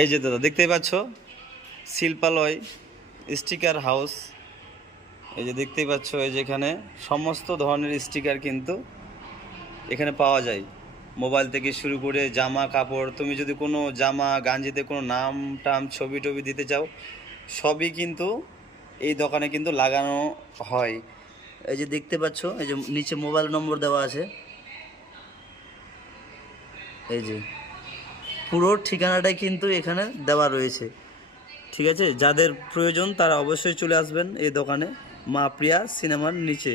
এই যে দাদা দেখতেই পাচ্ছ শিল্পালয় স্টিকার হাউস। এই যে দেখতেই পাচ্ছ, এই যে এখানে সমস্ত ধরনের স্টিকার কিন্তু এখানে পাওয়া যায়। মোবাইল থেকে শুরু করে জামা কাপড়, তুমি যদি কোনো জামা গাঞ্জিতে কোনো নাম টাম ছবি টবি দিতে চাও, সবই কিন্তু এই দোকানে কিন্তু লাগানো হয়। এই যে দেখতে পাচ্ছ, এই যে নিচে মোবাইল নম্বর দেওয়া আছে। এই যে পুরো ঠিকানাটাই কিন্তু এখানে দেওয়া রয়েছে। ঠিক আছে, যাদের প্রয়োজন তারা অবশ্যই চলে আসবেন এই দোকানে। মা প্রিয়া সিনেমার নিচে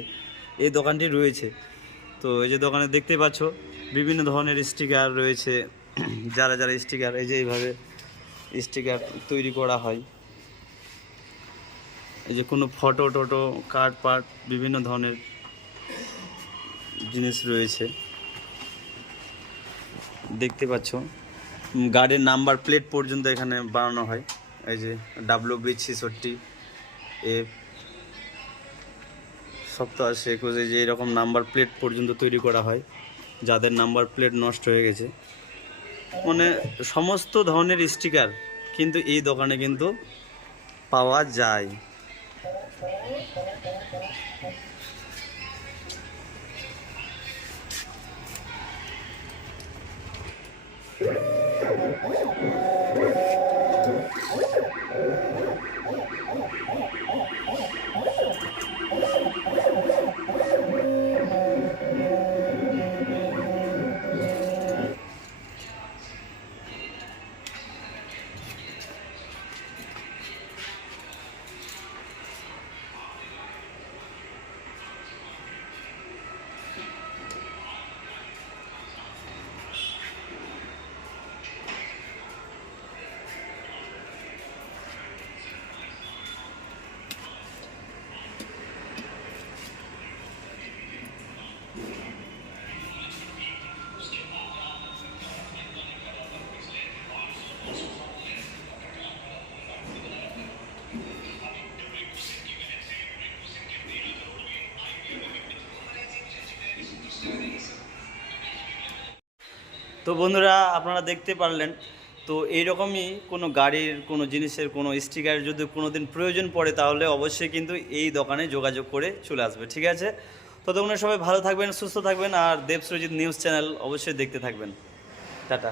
এই দোকানটি রয়েছে। তো এই যে দোকানে দেখতে পাচ্ছ বিভিন্ন ধরনের স্টিকার রয়েছে। যারা যারা স্টিকার, এই যে এইভাবে স্টিকার তৈরি করা হয়। এই যে কোনো ফটো টটো কার্ড পার্ট বিভিন্ন ধরনের জিনিস রয়েছে দেখতে পাচ্ছ। গাড়ির নাম্বার প্লেট পর্যন্ত এখানে বানানো হয়। এই যে WB66 F 8721, এই যে এরকম নাম্বার প্লেট পর্যন্ত তৈরি করা হয় যাদের নাম্বার প্লেট নষ্ট হয়ে গেছে। মানে সমস্ত ধরনের স্টিকার কিন্তু এই দোকানে কিন্তু পাওয়া যায়। তো বন্ধুরা, আপনারা দেখতে পারলেন। তো এইরকমই কোনো গাড়ির কোনো জিনিসের কোনো স্টিকার যদি কোনো দিন প্রয়োজন পড়ে, তাহলে অবশ্যই কিন্তু এই দোকানে যোগাযোগ করে চলে আসবে। ঠিক আছে, ততক্ষণে সবাই ভালো থাকবেন, সুস্থ থাকবেন, আর দেব সুরজিৎ নিউজ চ্যানেল অবশ্যই দেখতে থাকবেন। টাটা।